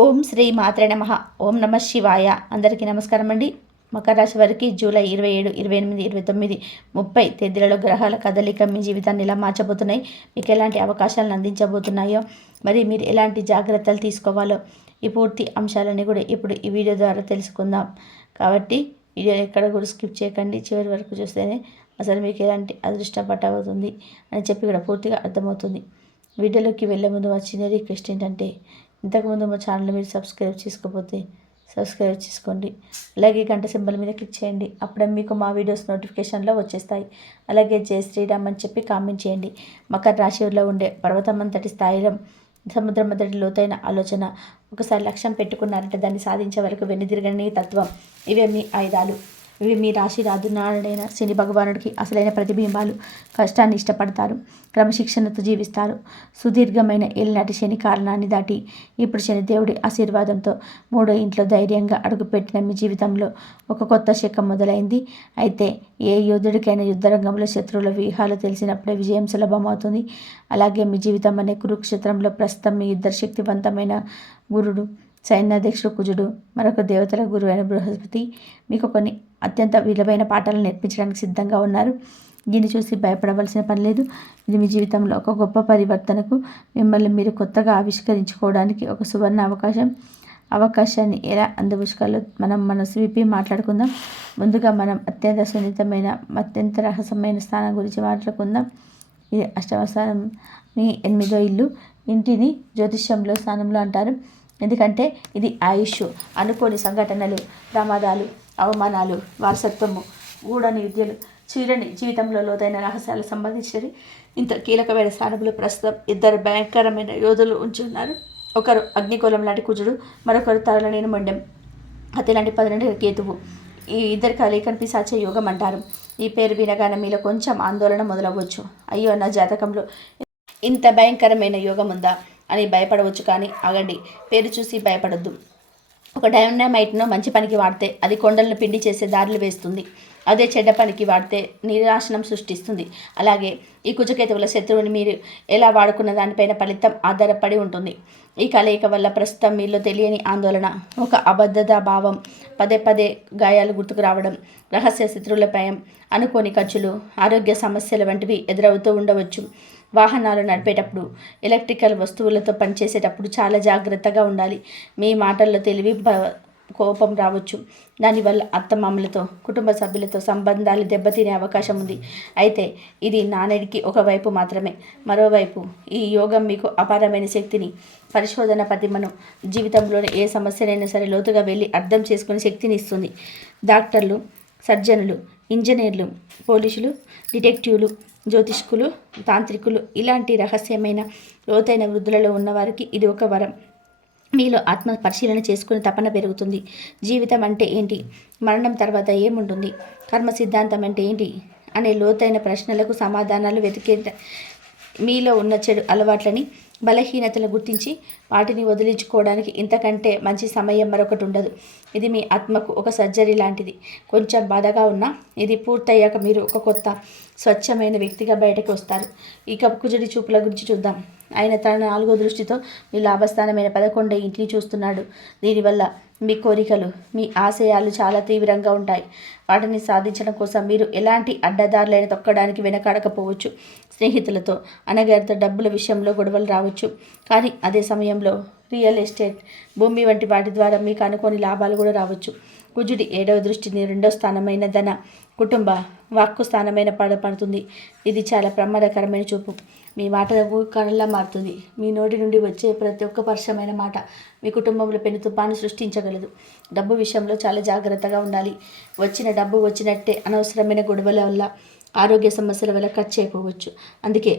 ఓం శ్రీ మాత్రే నమః. ఓం నమ శివాయ. అందరికీ నమస్కారం అండి. మకర రాశి వారికి జూలై 27, 28, 29, 30 తేదీలలో గ్రహాల కదలిక మీ జీవితాన్ని ఎలా మార్చబోతున్నాయి, మీకు ఎలాంటి అవకాశాలను అందించబోతున్నాయో, మరి మీరు ఎలాంటి జాగ్రత్తలు తీసుకోవాలో ఈ పూర్తి అంశాలన్నీ కూడా ఇప్పుడు ఈ వీడియో ద్వారా తెలుసుకుందాం. కాబట్టి వీడియో ఎక్కడ కూడా స్కిప్ చేయకండి, చివరి వరకు చూస్తేనే అసలు మీకు ఎలాంటి అదృష్టం పట్టబోతుంది అని చెప్పి కూడా పూర్తిగా అర్థమవుతుంది. వీడియోలోకి వెళ్ళే ముందు మా చిన్న రిక్వెస్ట్ ఏంటంటే, ఇంతకుముందు మా ఛానల్ మీరు సబ్స్క్రైబ్ చేసుకోకపోతే సబ్స్క్రైబ్ చేసుకోండి. అలాగే గంట సింబల్ మీద క్లిక్ చేయండి. అప్పుడే మీకు మా వీడియోస్ నోటిఫికేషన్లో వచ్చేస్తాయి. అలాగే జై శ్రీరామ్ అని చెప్పి కామెంట్ చేయండి. మకర రాశిలో ఉండే పర్వతం అంతటి స్థాయిలో సముద్రం అంతటి లోతైన ఆలోచన, ఒకసారి లక్ష్యం పెట్టుకున్నారంటే దాన్ని సాధించే వరకు వెనుదిరగని తత్వం, ఇవే మీ ఆయుధాలు. ఇవి మీ రాశి రాజునాడైన శని భగవానుడికి అసలైన ప్రతిబింబాలు. కష్టాన్ని ఇష్టపడతారు, క్రమశిక్షణతో జీవిస్తారు. సుదీర్ఘమైన ఏళ్ళనాటి శని కారణాన్ని దాటి ఇప్పుడు శనిదేవుడి ఆశీర్వాదంతో 3వ ఇంట్లో ధైర్యంగా అడుగుపెట్టిన మీ జీవితంలో ఒక కొత్త శకం మొదలైంది. అయితే ఏ యోధుడికైనా యుద్ధరంగంలో శత్రువుల వ్యూహాలు తెలిసినప్పుడే విజయం సులభమవుతుంది. అలాగే మీ జీవితం అనే కురుక్షేత్రంలో ప్రస్తుతం మీ ఇద్దరు శక్తివంతమైన గురుడు, సైన్యాధ్యక్షుడు కుజుడు, మరొక దేవతల గురువు అయిన బృహస్పతి మీకు కొన్ని అత్యంత విలువైన పాఠాలను నేర్పించడానికి సిద్ధంగా ఉన్నారు. దీన్ని చూసి భయపడవలసిన పని లేదు. ఇది మీ జీవితంలో ఒక గొప్ప పరివర్తనకు, మిమ్మల్ని మీరు కొత్తగా ఆవిష్కరించుకోవడానికి ఒక సువర్ణ అవకాశాన్ని ఎలా అందిపుచ్చుకోవాలో మనం మనసు విప్పి మాట్లాడుకుందాం. ముందుగా మనం అత్యంత సున్నితమైన, అత్యంత రహస్యమైన స్థానం గురించి మాట్లాడుకుందాం. ఇది అష్టమ స్థానం, మీ 8వ ఇల్లు. ఇంటిని జ్యోతిష్యంలో స్థానంలో అంటారు. ఎందుకంటే ఇది ఆయుష్, అనుకోని సంఘటనలు, ప్రమాదాలు, అవమానాలు, వారసత్వము, గూడని విద్యలు, చీరని జీవితంలో లోతైన రహస్యాలకు సంబంధించినవి. ఇంత కీలకమైన స్థానంలో ప్రస్తుతం ఇద్దరు భయంకరమైన యోధులు ఉంచి ఉన్నారు. ఒకరు అగ్నికోలం లాంటి కుజుడు, మరొకరు తరలనేని మొండెం అతి లాంటి 12 కేతువు. ఈ ఇద్దరు కలయికని పిశాచ యోగం అంటారు. ఈ పేరు వినగానే మీలో కొంచెం ఆందోళన మొదలవ్వచ్చు. అయ్యో, నా జాతకంలో ఇంత భయంకరమైన యోగం ఉందా అని భయపడవచ్చు. కానీ ఆగండి, పేరు చూసి భయపడొద్దు. ఒక డైనమైట్ను మంచి పనికి వాడితే అది కొండలను పిండి చేసే దారులు వేస్తుంది. అదే చెడ్డ పనికి వాడితే నిరాశనం సృష్టిస్తుంది. అలాగే ఈ కుజకేతువుల శత్రువుని మీరు ఎలా వాడుకున్న దానిపైన ఫలితం ఆధారపడి ఉంటుంది. ఈ కలయిక వల్ల ప్రస్తుతం మీలో తెలియని ఆందోళన, ఒక అబద్ధత భావం, పదే పదే గాయాలు గుర్తుకు రావడం, రహస్య శత్రువుల భయం, అనుకోని ఖర్చులు, ఆరోగ్య సమస్యల వంటివి ఎదురవుతూ ఉండవచ్చు. వాహనాలు నడిపేటప్పుడు, ఎలక్ట్రికల్ వస్తువులతో పనిచేసేటప్పుడు చాలా జాగ్రత్తగా ఉండాలి. మీ మాటల్లో తెలివి, కోపం రావచ్చు. దానివల్ల అత్తమామలతో, కుటుంబ సభ్యులతో సంబంధాలు దెబ్బతినే అవకాశం ఉంది. అయితే ఇది నాణేడికి ఒకవైపు మాత్రమే. మరోవైపు ఈ యోగం మీకు అపారమైన శక్తిని, పరిశోధన ప్రతిమను, జీవితంలోని ఏ సమస్యనైనా సరే లోతుగా వెళ్ళి అర్థం చేసుకునే శక్తిని ఇస్తుంది. డాక్టర్లు, సర్జనులు, ఇంజనీర్లు, పోలీసులు, డిటెక్టివ్లు, జ్యోతిష్కులు, తాంత్రికులు, ఇలాంటి రహస్యమైన లోతైన వృద్ధులలో ఉన్నవారికి ఇది ఒక వరం. మీలో ఆత్మ పరిశీలన చేసుకుని తపన పెరుగుతుంది. జీవితం అంటే ఏంటి, మరణం తర్వాత ఏముంటుంది, కర్మ సిద్ధాంతం అంటే ఏంటి అనే లోతైన ప్రశ్నలకు సమాధానాలు వెతికే మీలో ఉన్న చెడు అలవాట్లని, బలహీనతలు గుర్తించి వాటిని వదిలించుకోవడానికి ఇంతకంటే మంచి సమయం మరొకటి ఉండదు. ఇది మీ ఆత్మకు ఒక సర్జరీ లాంటిది. కొంచెం బాధగా ఉన్నా ఇది పూర్తయ్యాక మీరు ఒక కొత్త స్వచ్ఛమైన వ్యక్తిగా బయటకు వస్తారు. ఇక కుజుడి చూపుల గురించి చూద్దాం. ఆయన తన 4వ దృష్టితో మీ లాభస్థానమైన 11వ ఇంటిని చూస్తున్నాడు. దీనివల్ల మీ కోరికలు, మీ ఆశయాలు చాలా తీవ్రంగా ఉంటాయి. వాటిని సాధించడం కోసం మీరు ఎలాంటి అడ్డదారులైన తొక్కడానికి వెనకాడకపోవచ్చు. స్నేహితులతో, అనగారితో డబ్బుల విషయంలో గొడవలు రావచ్చు. కానీ అదే సమయంలో రియల్ ఎస్టేట్, భూమి వంటి వాటి ద్వారా మీకు అనుకోని లాభాలు కూడా రావచ్చు. కుజుడి 7వ దృష్టిని 2వ స్థానమైన ధన, కుటుంబ, వాక్కు స్థానమైన పడుతుంది. ఇది చాలా ప్రమాదకరమైన చూపు. మీ మాటలకు కళ్ళలా మారుతుంది. మీ నోటి నుండి వచ్చే ప్రతి ఒక్క పరుషమైన మాట మీ కుటుంబంలో పెను తుఫాను సృష్టించగలదు. డబ్బు విషయంలో చాలా జాగ్రత్తగా ఉండాలి. వచ్చిన డబ్బు వచ్చినట్టే అనవసరమైన గొడవల వల్ల, ఆరోగ్య సమస్యల వల్ల ఖర్చు అయిపోవచ్చు. అందుకే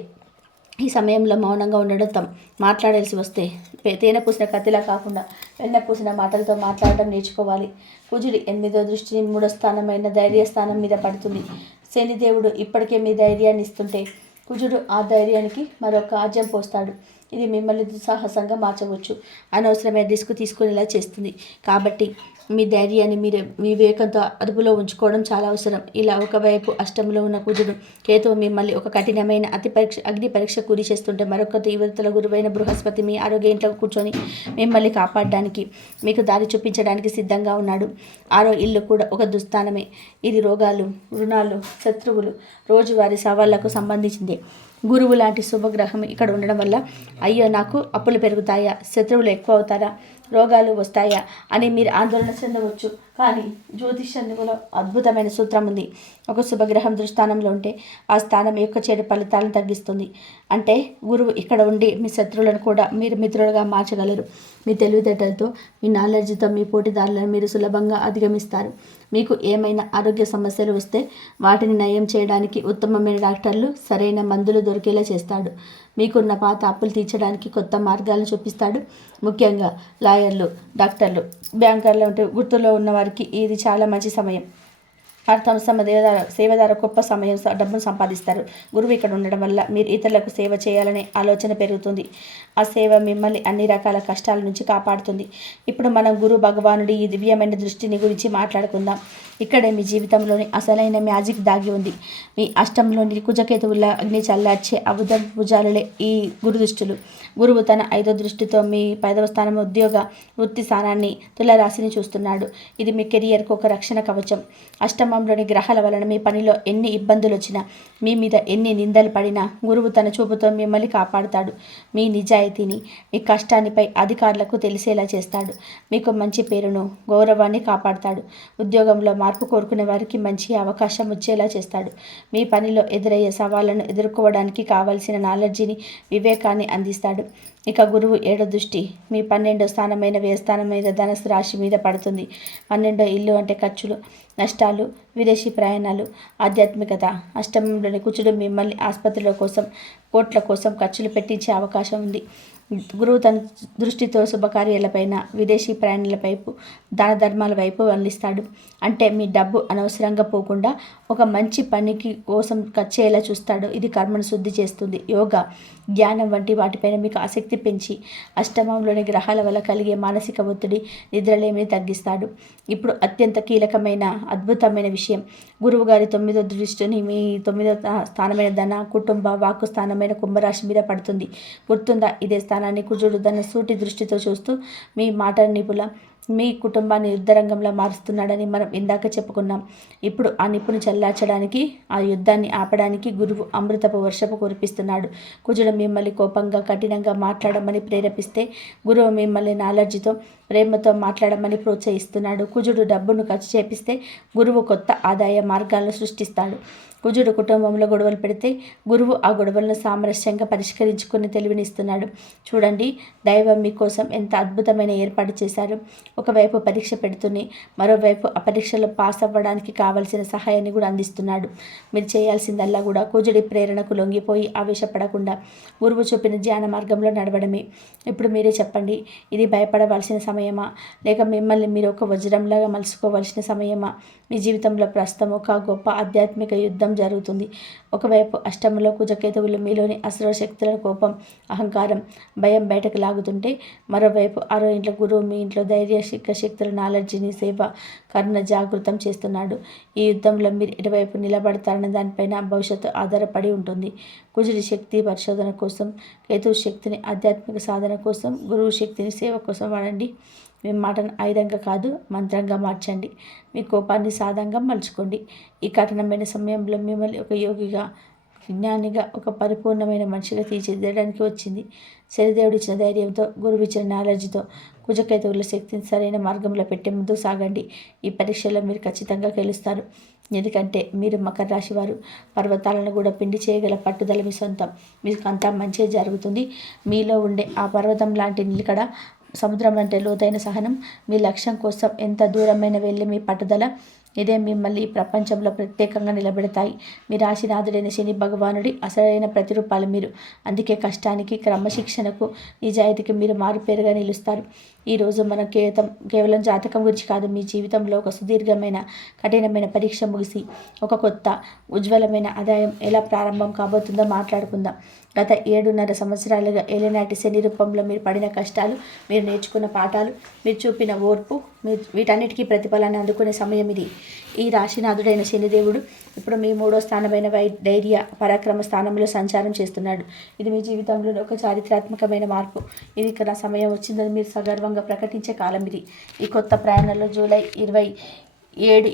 ఈ సమయంలో మౌనంగా ఉండడం, మాట్లాడాల్సి వస్తే తేనె పూసిన కత్తిలా కాకుండా వెన్న పూసిన మాటలతో మాట్లాడడం నేర్చుకోవాలి. కుజుడి 8వ దృష్టి 3వ స్థానమైన ధైర్య స్థానం మీద పడుతుంది. శనిదేవుడు ఇప్పటికే మీ ధైర్యాన్ని ఇస్తుంటే కుజుడు ఆ ధైర్యానికి మరొక ఆజ్యం పోస్తాడు. ఇది మిమ్మల్ని దుస్సాహసంగా మార్చవచ్చు, అనవసరమైన రిస్క్ తీసుకునేలా చేస్తుంది. కాబట్టి మీ ధైర్యాన్ని మీ వివేకంతో అదుపులో ఉంచుకోవడం చాలా అవసరం. ఇలా ఒకవైపు అష్టంలో ఉన్న కుజుడు కేతువు మిమ్మల్ని ఒక కఠినమైన అగ్ని పరీక్ష గురి చేస్తుంటే, మరొక తీవ్రతల గురువైన బృహస్పతి మీ ఆరోగ్య ఇంట్లో కూర్చొని మిమ్మల్ని కాపాడడానికి, మీకు దారి చూపించడానికి సిద్ధంగా ఉన్నాడు. ఆరో ఇల్లు కూడా ఒక దుస్థానమే. ఇది రోగాలు, రుణాలు, శత్రువులు, రోజువారీ సవాళ్లకు సంబంధించింది. గురువు లాంటి శుభగ్రహం ఇక్కడ ఉండడం వల్ల అయ్యో నాకు అప్పులు పెరుగుతాయా, శత్రువులు ఎక్కువ అవుతారా, రోగాలు వస్తాయా అని మీరు ఆందోళన చెందవచ్చు. కానీ జ్యోతిష్యంలో అద్భుతమైన సూత్రం ఉంది. ఒక శుభగ్రహం దృష్టానంలో ఉంటే ఆ స్థానం యొక్క చెడు ఫలితాలను తగ్గిస్తుంది. అంటే గురువు ఇక్కడ ఉండి మీ శత్రువులను కూడా మీరు మిత్రులుగా మార్చగలరు. మీ తెలివితేటలతో, మీ నాలెడ్జ్తో మీ పోటీదారులను మీరు సులభంగా అధిగమిస్తారు. మీకు ఏమైనా ఆరోగ్య సమస్యలు వస్తే వాటిని నయం చేయడానికి ఉత్తమమైన డాక్టర్లు సరైన మందులు దొరికేలా చేస్తాడు. మీకున్న పాత అప్పులు తీర్చడానికి కొత్త మార్గాలను చూపిస్తాడు. ముఖ్యంగా లాయర్లు, డాక్టర్లు, బ్యాంకర్లు వంటి గుర్తులో ఉన్న వారికి ఇది చాలా మంచి సమయం. తమ సేవ ద్వారా గొప్ప సమయం డబ్బును సంపాదిస్తారు. గురువు ఇక్కడ ఉండడం వల్ల మీరు ఇతరులకు సేవ చేయాలనే ఆలోచన పెరుగుతుంది. ఆ సేవ మిమ్మల్ని అన్ని రకాల కష్టాల నుంచి కాపాడుతుంది. ఇప్పుడు మనం గురు భగవానుడి ఈ దివ్యమైన దృష్టిని గురించి మాట్లాడుకుందాం. ఇక్కడే మీ జీవితంలోని అసలైన మ్యాజిక్ దాగి ఉంది. మీ అష్టంలోని కుజకేతువుల అగ్ని చల్లార్చే అబుధ భుజాలలే ఈ గురు దృష్టిలు. గురువు తన 5వ దృష్టితో మీ 10వ స్థానం ఉద్యోగ వృత్తి స్థానాన్ని, తులారాశిని చూస్తున్నాడు. ఇది మీ కెరియర్కు ఒక రక్షణ కవచం. అష్టమంలోని గ్రహాల వలన మీ పనిలో ఎన్ని ఇబ్బందులు వచ్చినా, మీ మీద ఎన్ని నిందలు పడినా గురువు తన చూపుతో మిమ్మల్ని కాపాడుతాడు. మీ నిజాయితీని, మీ కష్టాన్నిపై అధికారులకు తెలిసేలా చేస్తాడు. మీకు మంచి పేరును, గౌరవాన్ని కాపాడుతాడు. ఉద్యోగంలో మార్పు కోరుకునే వారికి మంచి అవకాశం వచ్చేలా చేస్తాడు. మీ పనిలో ఎదురయ్యే సవాళ్లను ఎదుర్కోవడానికి కావలసిన నాలెడ్జిని, వివేకాన్ని అందిస్తాడు. ఇక గురువు 7వ దృష్టి మీ 12వ స్థానమైన వ్యయస్థానం మీద, ధనస్సు రాశి మీద పడుతుంది. 12వ ఇల్లు అంటే ఖర్చులు, నష్టాలు, విదేశీ ప్రయాణాలు, ఆధ్యాత్మికత. అష్టమంలోని కుజుడు మిమ్మల్ని ఆసుపత్రుల కోసం, కోట్ల కోసం ఖర్చులు పెట్టించే అవకాశం ఉంది. గురువు తన దృష్టితో శుభకార్యాలపైన, విదేశీ ప్రయాణాల వైపు, దాన ధర్మాల వైపు వల్లిస్తాడు. అంటే మీ డబ్బు అనవసరంగా పోకుండా ఒక మంచి పనికి కోసం ఖర్చేలా చూస్తాడు. ఇది కర్మను శుద్ధి చేస్తుంది. యోగా, ధ్యానం వంటి వాటిపైన మీకు ఆసక్తి పెంచి అష్టమంలోని గ్రహాల వల్ల కలిగే మానసిక ఒత్తిడి, నిద్రలేమిని తగ్గిస్తాడు. ఇప్పుడు అత్యంత కీలకమైన అద్భుతమైన విషయం, గురువు గారి 9వ దృష్టిని మీ 9వ స్థానమైన ధన, కుటుంబ, వాక్కు స్థానమైన కుంభరాశి మీద పడుతుంది. గుర్తుందా? ఇదే స్థానాన్ని కుజుడు తన సూటి దృష్టితో చూస్తూ మీ మాట నిపుల, మీ కుటుంబాన్ని యుద్ధరంగంలో మారుస్తున్నాడని మనం ఇందాక చెప్పుకున్నాం. ఇప్పుడు ఆ నిప్పును చల్లార్చడానికి, ఆ యుద్ధాన్ని ఆపడానికి గురువు అమృతపు వర్షపు కురిపిస్తున్నాడు. కుజుడు మిమ్మల్ని కోపంగా, కఠినంగా మాట్లాడమని ప్రేరేపిస్తే, గురువు మిమ్మల్ని నాలెడ్జ్తో, ప్రేమతో మాట్లాడమని ప్రోత్సహిస్తున్నాడు. కుజుడు డబ్బును ఖర్చు చేపిస్తే, గురువు కొత్త ఆదాయ మార్గాలను సృష్టిస్తాడు. కుజుడు కుటుంబంలో గొడవలు పెడితే, గురువు ఆ గొడవలను సామరస్యంగా పరిష్కరించుకుని తెలివినిస్తున్నాడు. చూడండి, దైవం మీకోసం ఎంత అద్భుతమైన ఏర్పాటు చేశారు. ఒకవైపు పరీక్ష పెడుతూనే మరోవైపు ఆ పరీక్షలో పాస్ అవ్వడానికి కావలసిన సహాయాన్ని కూడా అందిస్తున్నాడు. మీరు చేయాల్సిందల్లా కూడా కుజుడి ప్రేరణకు లొంగిపోయి ఆవేశపడకుండా గురువు చూపిన ధ్యాన మార్గంలో నడవడమే. ఇప్పుడు మీరే చెప్పండి, ఇది భయపడవలసిన సమయమా, లేక మిమ్మల్ని మీరు ఒక వజ్రంలాగా మలుసుకోవలసిన సమయమా? మీ జీవితంలో ప్రస్తుతం ఒక గొప్ప ఆధ్యాత్మిక యుద్ధం జరుగుతుంది. ఒకవైపు అష్టమంలో కుజకేతువులు మీలోని అసుర శక్తుల కోపం, అహంకారం, భయం బయటకు లాగుతుంటే, మరోవైపు 6వ ఇంట్లో గురువు మీ ఇంట్లో ధైర్య శక్తుల, నాలెడ్జిని, సేవ, కరుణ జాగృతం చేస్తున్నాడు. ఈ యుద్ధంలో మీరు ఎటువైపు నిలబడతారన్న దానిపైన భవిష్యత్తు ఆధారపడి ఉంటుంది. కుజుడి శక్తి పరిశోధన కోసం, కేతువు శక్తిని ఆధ్యాత్మిక సాధన కోసం, గురువు శక్తిని సేవ కోసం వాడండి. మీ మాటను ఆయుధంగా కాదు, మంత్రంగా మార్చండి. మీ కోపాన్ని సాధంగా మలుచుకోండి. ఈ కఠినమైన సమయంలో మిమ్మల్ని ఒక యోగిగా, జ్ఞానిగా, ఒక పరిపూర్ణమైన మనిషిగా తీర్చిదిద్దడానికి వచ్చింది. శనిదేవుడు ఇచ్చిన ధైర్యంతో, గురువు ఇచ్చిన నాలెడ్జ్తో కుజకేతువుల శక్తిని సరైన మార్గంలో పెట్టే ముందుకు సాగండి. ఈ పరీక్షలో మీరు ఖచ్చితంగా గెలుస్తారు. ఎందుకంటే మీరు మకర రాశి వారు. పర్వతాలను కూడా పిండి చేయగల పట్టుదల మీ సొంతం. మీకు అంతా మంచి జరుగుతుంది. మీలో ఉండే ఆ పర్వతం లాంటి నిలకడ, సముద్రం అంటే లోతైన సహనం, మీ లక్ష్యం కోసం ఎంత దూరమైన వెళ్ళి మీ పట్టుదల, ఇదే మిమ్మల్ని ప్రపంచంలో ప్రత్యేకంగా నిలబెడతాయి. మీ రాశినాథుడైన శని భగవానుడి అసలైన ప్రతిరూపాలు మీరు. అందుకే కష్టానికి, క్రమశిక్షణకు, నిజాయితీకి మీరు మారుపేరుగా నిలుస్తారు. ఈరోజు మనం కేవలం జాతకం గురించి కాదు, మీ జీవితంలో ఒక సుదీర్ఘమైన కఠినమైన పరీక్ష ముగిసి ఒక కొత్త ఉజ్వలమైన ఆదాయం ఎలా ప్రారంభం కాబోతుందో మాట్లాడుకుందాం. గత 7.5 సంవత్సరాలుగా ఏలినాటి శని రూపంలో మీరు పడిన కష్టాలు, మీరు నేర్చుకున్న పాఠాలు, మీరు చూపిన ఓర్పు, మీరు వీటన్నిటికీ ప్రతిఫలాన్ని అందుకునే సమయం ఇది. ఈ రాశినాథుడైన శనిదేవుడు ఇప్పుడు మీ 3వ స్థానమైన ధైర్య పరాక్రమ స్థానంలో సంచారం చేస్తున్నాడు. ఇది మీ జీవితంలో ఒక చారిత్రాత్మకమైన మార్పు. ఇది ఇక్కడ సమయం వచ్చిందని మీరు సగర్వంగా ప్రకటించే కాలం ఇది. ఈ కొత్త ప్రయాణంలో జూలై 27,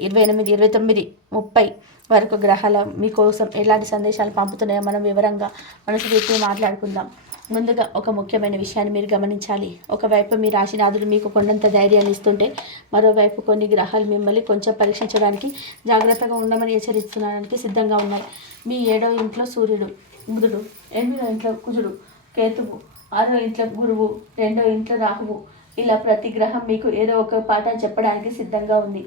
28, 29, 30 వరకు గ్రహాల మీకోసం ఎలాంటి సందేశాలు పంపుతున్నాయో మనం వివరంగా మనసు పెట్టి మాట్లాడుకుందాం. ముందుగా ఒక ముఖ్యమైన విషయాన్ని మీరు గమనించాలి. ఒకవైపు మీ రాశినాథుడు మీకు కొండంత ధైర్యాన్ని ఇస్తుంటే, మరోవైపు కొన్ని గ్రహాలు మిమ్మల్ని కొంచెం పరీక్షించడానికి, జాగ్రత్తగా ఉండమని హెచ్చరిస్తున్నానికి సిద్ధంగా ఉన్నాయి. మీ 7వ ఇంట్లో సూర్యుడు, బుధుడు, 8వ ఇంట్లో కుజుడు, కేతువు, 6వ ఇంట్లో గురువు, 2వ ఇంట్లో రాహువు, ఇలా ప్రతి గ్రహం మీకు ఏదో ఒక పాఠం చెప్పడానికి సిద్ధంగా ఉంది.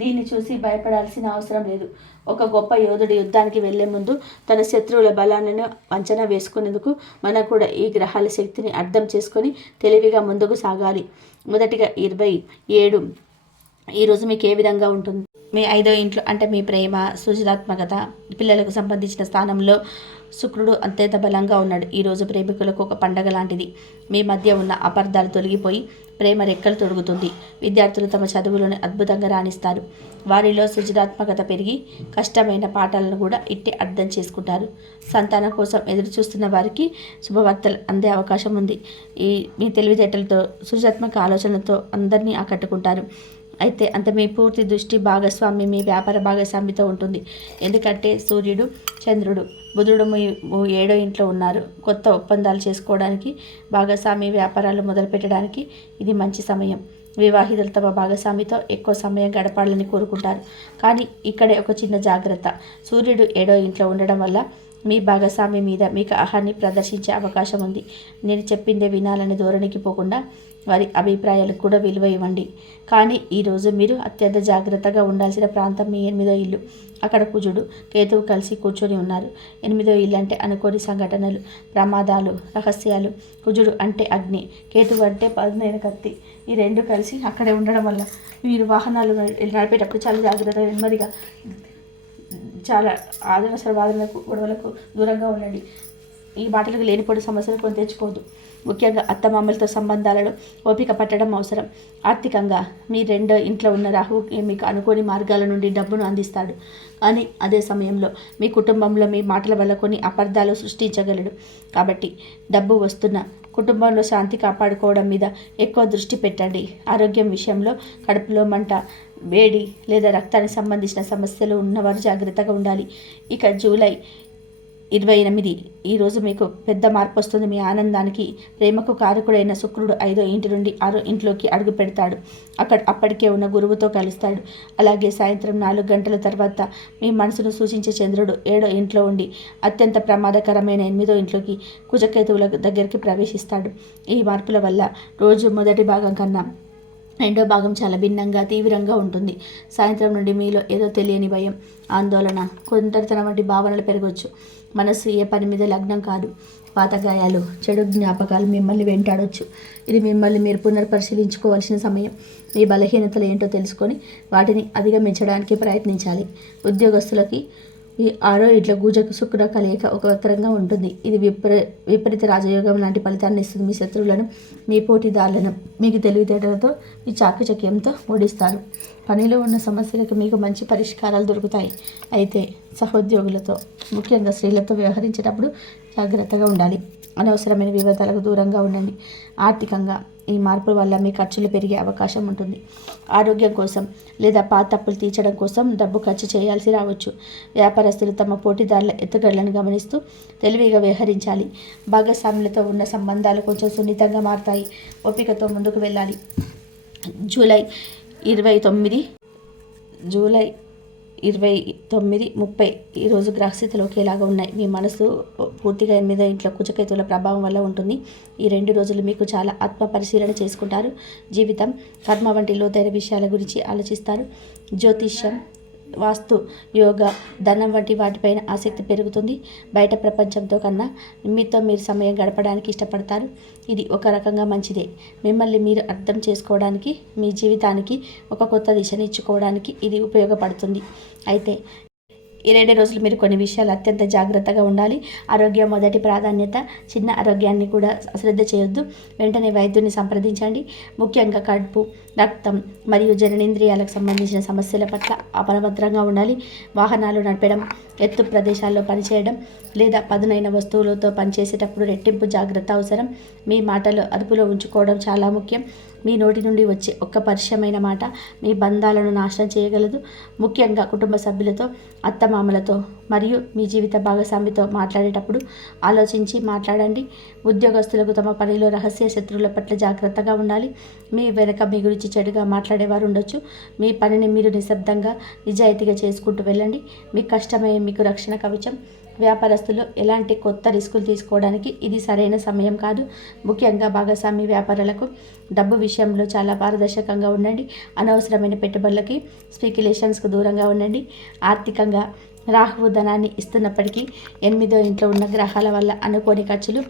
దీన్ని చూసి భయపడాల్సిన అవసరం లేదు. ఒక గొప్ప యోధుడు యుద్ధానికి వెళ్లే ముందు తన శత్రువుల బలాలను అంచనా వేసుకునేందుకు మనం కూడా ఈ గ్రహాల శక్తిని అర్థం చేసుకొని తెలివిగా ముందుకు సాగాలి. మొదటిగా 27 ఈరోజు మీకు ఏ విధంగా ఉంటుంది? మీ 5వ ఇంట్లో అంటే మీ ప్రేమ, సృజనాత్మకత, పిల్లలకు సంబంధించిన స్థానంలో శుక్రుడు అత్యంత బలంగా ఉన్నాడు. ఈరోజు ప్రేమికులకు ఒక పండగ లాంటిది. మీ మధ్య ఉన్న అపార్థాలు తొలగిపోయి ప్రేమ రెక్కలు తొడుగుతుంది. విద్యార్థులు తమ చదువులను అద్భుతంగా రాణిస్తారు. వారిలో సృజనాత్మకత పెరిగి కష్టమైన పాఠాలను కూడా ఇట్టే అర్థం చేసుకుంటారు. సంతానం కోసం ఎదురు చూస్తున్న వారికి శుభవార్తలు అందే అవకాశం ఉంది. మీ తెలివితేటలతో, సృజనాత్మక ఆలోచనలతో అందరినీ ఆకట్టుకుంటారు. అయితే మీ పూర్తి దృష్టి భాగస్వామి మీ వ్యాపార భాగస్వామితో ఉంటుంది. ఎందుకంటే సూర్యుడు, చంద్రుడు, బుధుడు మీ 7వ ఇంట్లో ఉన్నారు. కొత్త ఒప్పందాలు చేసుకోవడానికి, భాగస్వామి వ్యాపారాలు మొదలుపెట్టడానికి ఇది మంచి సమయం. వివాహితులు తమ భాగస్వామితో ఎక్కువ సమయం గడపాలని కోరుకుంటారు. కానీ ఇక్కడే ఒక చిన్న జాగ్రత్త. సూర్యుడు 7వ ఇంట్లో ఉండడం వల్ల మీ భాగస్వామి మీద మీకు ఆహాన్ని ప్రదర్శించే అవకాశం ఉంది. నేను చెప్పిందే వినాలని ధోరణికి పోకుండా వారి అభిప్రాయాలకు కూడా విలువ ఇవ్వండి. కానీ ఈరోజు మీరు అత్యంత జాగ్రత్తగా ఉండాల్సిన ప్రాంతం మీ 8వ ఇల్లు. అక్కడ కుజుడు, కేతువు కలిసి కూర్చొని ఉన్నారు. 8వ ఇల్లు అంటే అనుకోని సంఘటనలు, ప్రమాదాలు, రహస్యాలు. కుజుడు అంటే అగ్ని, కేతువు అంటే పదునైన కత్తి. ఈ రెండు కలిసి అక్కడే ఉండడం వల్ల మీరు వాహనాలు నడిపేటప్పుడు చాలా జాగ్రత్తగా, నెమ్మదిగా, చాలా అనవసర వాదనలకు, గొడవలకు దూరంగా ఉండండి. ఈ మాటలకు లేనిపోని సమస్యలు కొని తెచ్చుకోవద్దు. ముఖ్యంగా అత్తమామలతో సంబంధాలలో ఓపిక పట్టడం అవసరం. ఆర్థికంగా మీ 2వ ఇంట్లో ఉన్న రాహు మీకు అనుకోని మార్గాల నుండి డబ్బును అందిస్తాడు. కానీ అదే సమయంలో మీ కుటుంబంలో మీ మాటల వల్ల కొన్ని అపార్థాలు సృష్టించగలడు. కాబట్టి డబ్బు వస్తున్న కుటుంబంలో శాంతి కాపాడుకోవడం మీద ఎక్కువ దృష్టి పెట్టండి. ఆరోగ్యం విషయంలో కడుపులో మంట, వేడి లేదా రక్తానికి సంబంధించిన సమస్యలు ఉన్నవారు జాగ్రత్తగా ఉండాలి. ఇక జూలై 28 ఈరోజు మీకు పెద్ద మార్పు వస్తుంది. మీ ఆనందానికి, ప్రేమకు కారకుడైన శుక్రుడు 5వ ఇంటి నుండి 6వ ఇంట్లోకి అడుగు పెడతాడు. అప్పటికే ఉన్న గురువుతో కలుస్తాడు. అలాగే సాయంత్రం 4 గంటల తర్వాత మీ మనసును సూచించే చంద్రుడు 7వ ఇంట్లో ఉండి అత్యంత ప్రమాదకరమైన 8వ ఇంట్లోకి కుజకేతువుల దగ్గరికి ప్రవేశిస్తాడు. ఈ మార్పుల వల్ల రోజు మొదటి భాగం కన్నా 2వ భాగం చాలా భిన్నంగా, తీవ్రంగా ఉంటుంది. సాయంత్రం నుండి మీలో ఏదో తెలియని భయం, ఆందోళన, కొంటరితనం వంటి భావనలు పెరగవచ్చు. మనసు ఏ పని మీద లగ్నం కాదు. పాత గాయాలు, చెడు జ్ఞాపకాలు మిమ్మల్ని వెంటాడవచ్చు. ఇది మిమ్మల్ని మీరు పునర్పరిశీలించుకోవాల్సిన సమయం. మీ బలహీనతలు ఏంటో తెలుసుకొని వాటిని అధిగమించడానికి ప్రయత్నించాలి. ఉద్యోగస్తులకి ఈ 6వ ఇంట్లో గుజకు శుక్ర కలయిక ఒక వక్రంగా ఉంటుంది. ఇది విపరీత రాజయోగం లాంటి ఫలితాన్ని ఇస్తుంది. మీ శత్రువులను, మీ పోటీదారులను మీకు తెలివితేటలతో, మీ చాకచక్యంతో ఓడిస్తారు. పనిలో ఉన్న సమస్యలకు మీకు మంచి పరిష్కారాలు దొరుకుతాయి. అయితే సహోద్యోగులతో, ముఖ్యంగా స్త్రీలతో వ్యవహరించేటప్పుడు జాగ్రత్తగా ఉండాలి. అనవసరమైన వివాదాలకు దూరంగా ఉండండి. ఆర్థికంగా ఈ మార్పుల వల్ల మీ ఖర్చులు పెరిగే అవకాశం ఉంటుంది. ఆరోగ్యం కోసం లేదా పాత తప్పులు తీర్చడం కోసం డబ్బు ఖర్చు చేయాల్సి రావచ్చు. వ్యాపారస్తులు తమ పోటీదారుల ఎత్తుగడలను గమనిస్తూ తెలివిగా వ్యవహరించాలి. భాగస్వాములతో ఉన్న సంబంధాలు కొంచెం సున్నితంగా మారుతాయి. ఓపికతో ముందుకు వెళ్ళాలి. జూలై 29, 30 ఈరోజు గ్రహస్థితులు ఒకేలాగా ఉన్నాయి. మీ మనసు పూర్తిగా 8వ ఇంట్లో కుజకేతువుల ప్రభావం వల్ల ఉంటుంది. ఈ 2 రోజులు మీకు చాలా ఆత్మ పరిశీలన చేసుకుంటారు. జీవితం, కర్మ వంటి లోతైన విషయాల గురించి ఆలోచిస్తారు. జ్యోతిష్యం, వాస్తు, యోగా, ధనం వంటి వాటిపైన ఆసక్తి పెరుగుతుంది. బయట ప్రపంచంతో కన్నా మీతో మీరు సమయం గడపడానికి ఇష్టపడతారు. ఇది ఒక రకంగా మంచిదే. మిమ్మల్ని మీరు అర్థం చేసుకోవడానికి, మీ జీవితానికి ఒక కొత్త దిశని ఇచ్చుకోవడానికి ఇది ఉపయోగపడుతుంది. అయితే ఈ 2 రోజులు మీరు కొన్ని విషయాలు అత్యంత జాగ్రత్తగా ఉండాలి. ఆరోగ్యం మొదటి ప్రాధాన్యత. చిన్న ఆరోగ్యాన్ని కూడా అశ్రద్ధ చేయొద్దు. వెంటనే వైద్యుని సంప్రదించండి. ముఖ్యంగా కడుపు, రక్తం మరియు జననేంద్రియాలకు సంబంధించిన సమస్యల పట్ల అప్రమత్తంగా ఉండాలి. వాహనాలు నడపడం, ఎత్తు ప్రదేశాల్లో పనిచేయడం లేదా పదునైన వస్తువులతో పనిచేసేటప్పుడు రెట్టింపు జాగ్రత్త అవసరం. మీ మాటలు అదుపులో ఉంచుకోవడం చాలా ముఖ్యం. మీ నోటి నుండి వచ్చే ఒక్క పరిచయమైన మాట మీ బంధాలను నాశనం చేయగలదు. ముఖ్యంగా కుటుంబ సభ్యులతో, అత్తమామలతో మరియు మీ జీవిత భాగస్వామితో మాట్లాడేటప్పుడు ఆలోచించి మాట్లాడండి. ఉద్యోగస్తులకు తమ పనిలో రహస్య శత్రువుల పట్ల జాగ్రత్తగా ఉండాలి. మీ వెనక మీ గురించి చెడుగా మాట్లాడేవారు ఉండొచ్చు. మీ పనిని మీరు నిశ్శబ్దంగా, నిజాయితీగా చేసుకుంటూ వెళ్ళండి. మీకు కష్టమే మీకు రక్షణ కవచం. వ్యాపారస్తులు ఎలాంటి కొత్త రిస్కులు తీసుకోవడానికి ఇది సరైన సమయం కాదు. ముఖ్యంగా భాగస్వామి వ్యాపారాలకు డబ్బు విషయంలో చాలా పారదర్శకంగా ఉండండి. అనవసరమైన పెట్టుబడులకి, స్పెక్యులేషన్స్కు దూరంగా ఉండండి. ఆర్థికంగా రాహువు ధనాన్ని ఇస్తున్నప్పటికీ 8వ ఇంట్లో ఉన్న గ్రహాల వల్ల అనుకోని ఖర్చులు,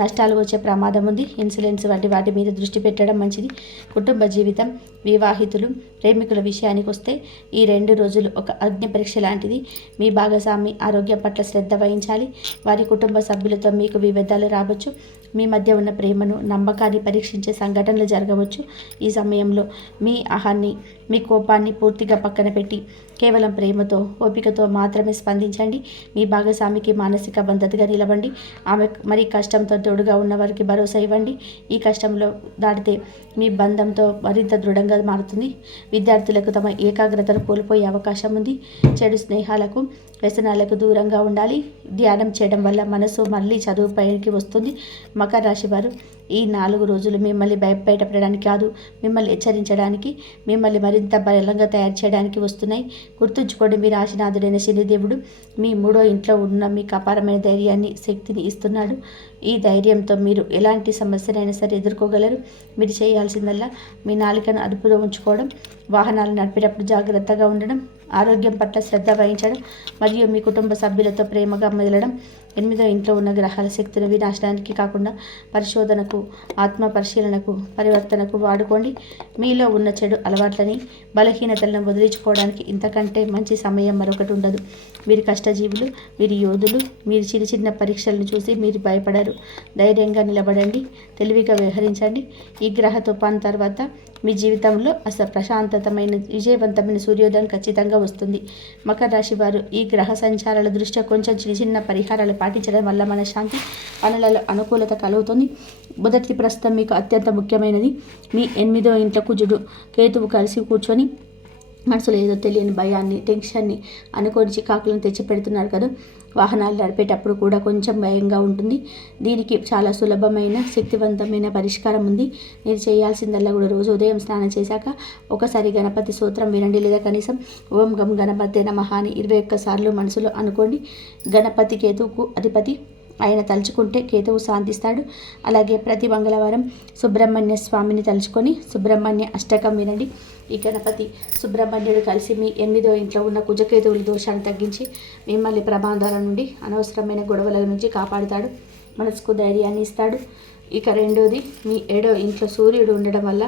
నష్టాలు వచ్చే ప్రమాదం ఉంది. ఇన్సూరెన్స్ వంటి వాటి మీద దృష్టి పెట్టడం మంచిది. కుటుంబ జీవితం, వివాహితులు, ప్రేమికుల విషయానికి వస్తే ఈ 2 రోజులు ఒక అగ్ని పరీక్ష లాంటిది. మీ భాగస్వామి ఆరోగ్యం పట్ల శ్రద్ధ వహించాలి. వారి కుటుంబ సభ్యులతో మీకు విభేదాలు రావచ్చు. మీ మధ్య ఉన్న ప్రేమను, నమ్మకాన్ని పరీక్షించే సంఘటనలు జరగవచ్చు. ఈ సమయంలో మీ అహాన్ని, మీ కోపాన్ని పూర్తిగా పక్కన పెట్టి కేవలం ప్రేమతో, ఓపికతో మాత్రమే స్పందించండి. మీ భాగస్వామికి మానసిక మద్దతుగా నిలవండి. ఆమె మరి కష్టంతో తోడుగా ఉన్నవారికి భరోసా ఇవ్వండి. ఈ కష్టంలో దాటితే మీ బంధంతో మరింత దృఢంగా మారుతుంది. విద్యార్థులకు తమ ఏకాగ్రతను కోల్పోయే అవకాశం ఉంది. చెడు స్నేహాలకు, వ్యసనాలకు దూరంగా ఉండాలి. ధ్యానం చేయడం వల్ల మనసు మళ్ళీ చదువు పైకి వస్తుంది. మకర రాశి వారు ఈ 4 రోజులు మిమ్మల్ని బయటపడడానికి కాదు, మిమ్మల్ని హెచ్చరించడానికి, మిమ్మల్ని మరింత బలంగా తయారు చేయడానికి వస్తున్నాయి. గుర్తుంచుకోండి, మీ రాశినాథుడైన శనిదేవుడు మీ 3వ ఇంట్లో ఉన్న మీకు అపారమైన ధైర్యాన్ని, శక్తిని ఇస్తున్నాడు. ఈ ధైర్యంతో మీరు ఎలాంటి సమస్యనైనా సరే ఎదుర్కోగలరు. మీరు చేయాల్సిందల్లా మీ నాలుకను అదుపులో ఉంచుకోవడం, వాహనాలు నడిపేటప్పుడు జాగ్రత్తగా ఉండడం, ఆరోగ్యం పట్ల శ్రద్ధ వహించడం మరియు మీ కుటుంబ సభ్యులతో ప్రేమగా మెదలడం. 8వ ఇంట్లో ఉన్న గ్రహాల శక్తిని వినాశనానికి కాకుండా పరిశోధనకు, ఆత్మ పరిశీలనకు, పరివర్తనకు వాడుకోండి. మీలో ఉన్న చెడు అలవాట్లని, బలహీనతలను వదిలించుకోవడానికి ఇంతకంటే మంచి సమయం మరొకటి ఉండదు. మీరు కష్టజీవులు, మీరు యోధులు. మీరు చిన్న చిన్న పరీక్షలను చూసి మీరు భయపడరు. ధైర్యంగా నిలబడండి, తెలివిగా వ్యవహరించండి. ఈ గ్రహ తుఫాను తర్వాత మీ జీవితంలో ప్రశాంతతమైన, విజయవంతమైన సూర్యోదయం ఖచ్చితంగా వస్తుంది. మకర రాశి వారు ఈ గ్రహ సంచారాల దృష్ట్యా కొంచెం చిన్న చిన్న పరిహారాలు పాటించడం వల్ల మనశ్శాంతి, పనులలో అనుకూలత కలుగుతుంది. మొదటి ప్రస్తుతం మీకు అత్యంత ముఖ్యమైనది. మీ 8వ ఇంట్లో కుజుడు, కేతువు కలిసి కూర్చొని మనసులో ఏదో తెలియని భయాన్ని, టెన్షన్ని, అనుకోని చికాకులను తెచ్చిపెడుతున్నారు కదా. వాహనాలు నడిపేటప్పుడు కూడా కొంచెం భయంగా ఉంటుంది. దీనికి చాలా సులభమైన, శక్తివంతమైన పరిష్కారం ఉంది. మీరు చేయాల్సిందల్లా కూడా రోజు ఉదయం స్నానం చేశాక ఒకసారి గణపతి స్తోత్రం వినండి, లేదా కనీసం ఓం గం గణపతే నమః అని 21 సార్లు మనసులో అనుకోండి. గణపతి కేతువుకు అధిపతి. ఆయన తలుచుకుంటే కేతువు శాంతిస్తాడు. అలాగే ప్రతి మంగళవారం సుబ్రహ్మణ్య స్వామిని తలుచుకొని సుబ్రహ్మణ్య అష్టకం వినండి. ఈ గణపతి, సుబ్రహ్మణ్యుడు కలిసి మీ 8వ ఇంట్లో ఉన్న కుజకేతువుల దోషాన్ని తగ్గించి మిమ్మల్ని ప్రమాదాల నుండి, అనవసరమైన గొడవల నుంచి కాపాడుతాడు. మనసుకు ధైర్యాన్ని ఇస్తాడు. ఇక 2వది, మీ 7వ ఇంట్లో సూర్యుడు ఉండడం వల్ల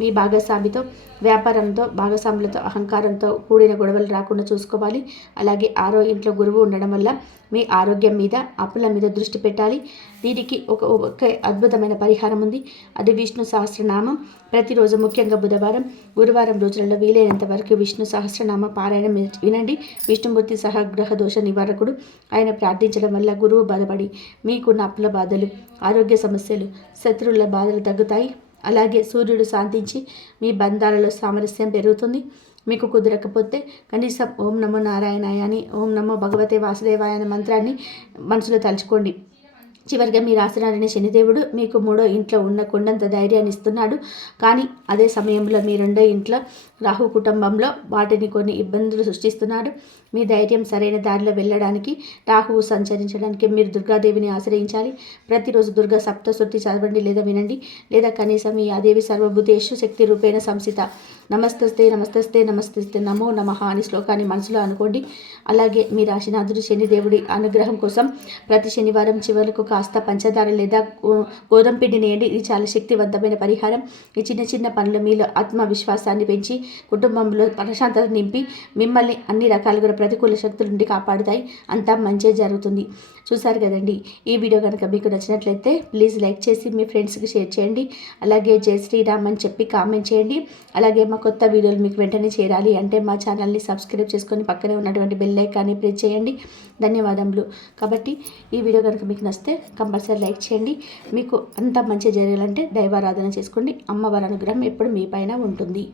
మీ భాగస్వామితో, వ్యాపారంతో, భాగస్వాములతో అహంకారంతో కూడిన గొడవలు రాకుండా చూసుకోవాలి. అలాగే 6వ ఇంట్లో గురువు ఉండడం వల్ల మీ ఆరోగ్యం మీద, అప్పుల మీద దృష్టి పెట్టాలి. దీనికి ఒక అద్భుతమైన పరిహారం ఉంది. అది విష్ణు సహస్రనామం. ప్రతిరోజు, ముఖ్యంగా బుధవారం, గురువారం రోజులలో వీలైనంత వరకు విష్ణు సహస్రనామ పారాయణం వినండి. విష్ణుమూర్తి సహగ్రహ దోష నివారకుడు. ఆయన ప్రార్థించడం వల్ల గురువు బలపడి మీకున్న అప్పుల బాధలు, ఆరోగ్య సమస్యలు, శత్రువుల బాధలు తగ్గుతాయి. అలాగే సూర్యుడు శాంతించి మీ బంధాలలో సామరస్యం పెరుగుతుంది. మీకు కుదరకపోతే కనీసం ఓం నమో నారాయణాయ అని, ఓం నమో భగవతే వాసుదేవాయ అనే మంత్రాన్ని మనసులో తలుచుకోండి. చివరిగా మీ రాశినారని శనిదేవుడు మీకు 3వ ఇంట్లో ఉన్న కొండంత ధైర్యాన్ని ఇస్తున్నాడు. కానీ అదే సమయంలో మీ 2వ ఇంట్లో రాహు కుటుంబంలో వాటిని కొన్ని ఇబ్బందులు సృష్టిస్తున్నాడు. మీ ధైర్యం సరైన దారిలో వెళ్ళడానికి, రాహువు సంచరించడానికి మీరు దుర్గాదేవిని ఆశ్రయించాలి. ప్రతిరోజు దుర్గా సప్తశృతి చదవండి లేదా వినండి, లేదా కనీసం ఈ ఆదేవి సర్వభూతేషు శక్తి రూపేణ సంస్థిత నమస్తస్తే నమస్తస్తే నమస్తస్తే నమో నమః అని శ్లోకాన్ని మనసులో అనుకోండి. అలాగే మీ రాశినాథుడు శనిదేవుడి అనుగ్రహం కోసం ప్రతి శనివారం చివరకు కాస్త పంచదార లేదా గోధుమ పిండిని వేయండి. ఇది చాలా శక్తివంతమైన పరిహారం. ఈ చిన్న చిన్న పనులు మీలో ఆత్మవిశ్వాసాన్ని పెంచి కుటుంబంలో ప్రశాంతత నింపి మిమ్మల్ని అన్ని రకాలుగా ప్రతికూల శక్తుల నుండి కాపాడుతాయి. అంతా మంచి జరుగుతుంది. చూసారు కదండి. ఈ వీడియో కనుక మీకు నచ్చినట్లయితే ప్లీజ్ లైక్ చేసి మీ ఫ్రెండ్స్కి షేర్ చేయండి. అలాగే జై శ్రీరామ్ అని చెప్పి కామెంట్ చేయండి. అలాగే మా కొత్త వీడియోలు మీకు వెంటనే చేరాలి అంటే మా ఛానల్ని సబ్స్క్రైబ్ చేసుకొని పక్కనే ఉన్నటువంటి బెల్ ఐకాన్ని ప్రెస్ చేయండి. ధన్యవాదములు. కాబట్టి ఈ వీడియో కనుక మీకు నచ్చితే కంపల్సరీ లైక్ చేయండి. మీకు అంతా మంచి జరగాలంటే దైవారాధన చేసుకోండి. అమ్మవారి అనుగ్రహం ఎప్పుడు మీ పైన ఉంటుంది.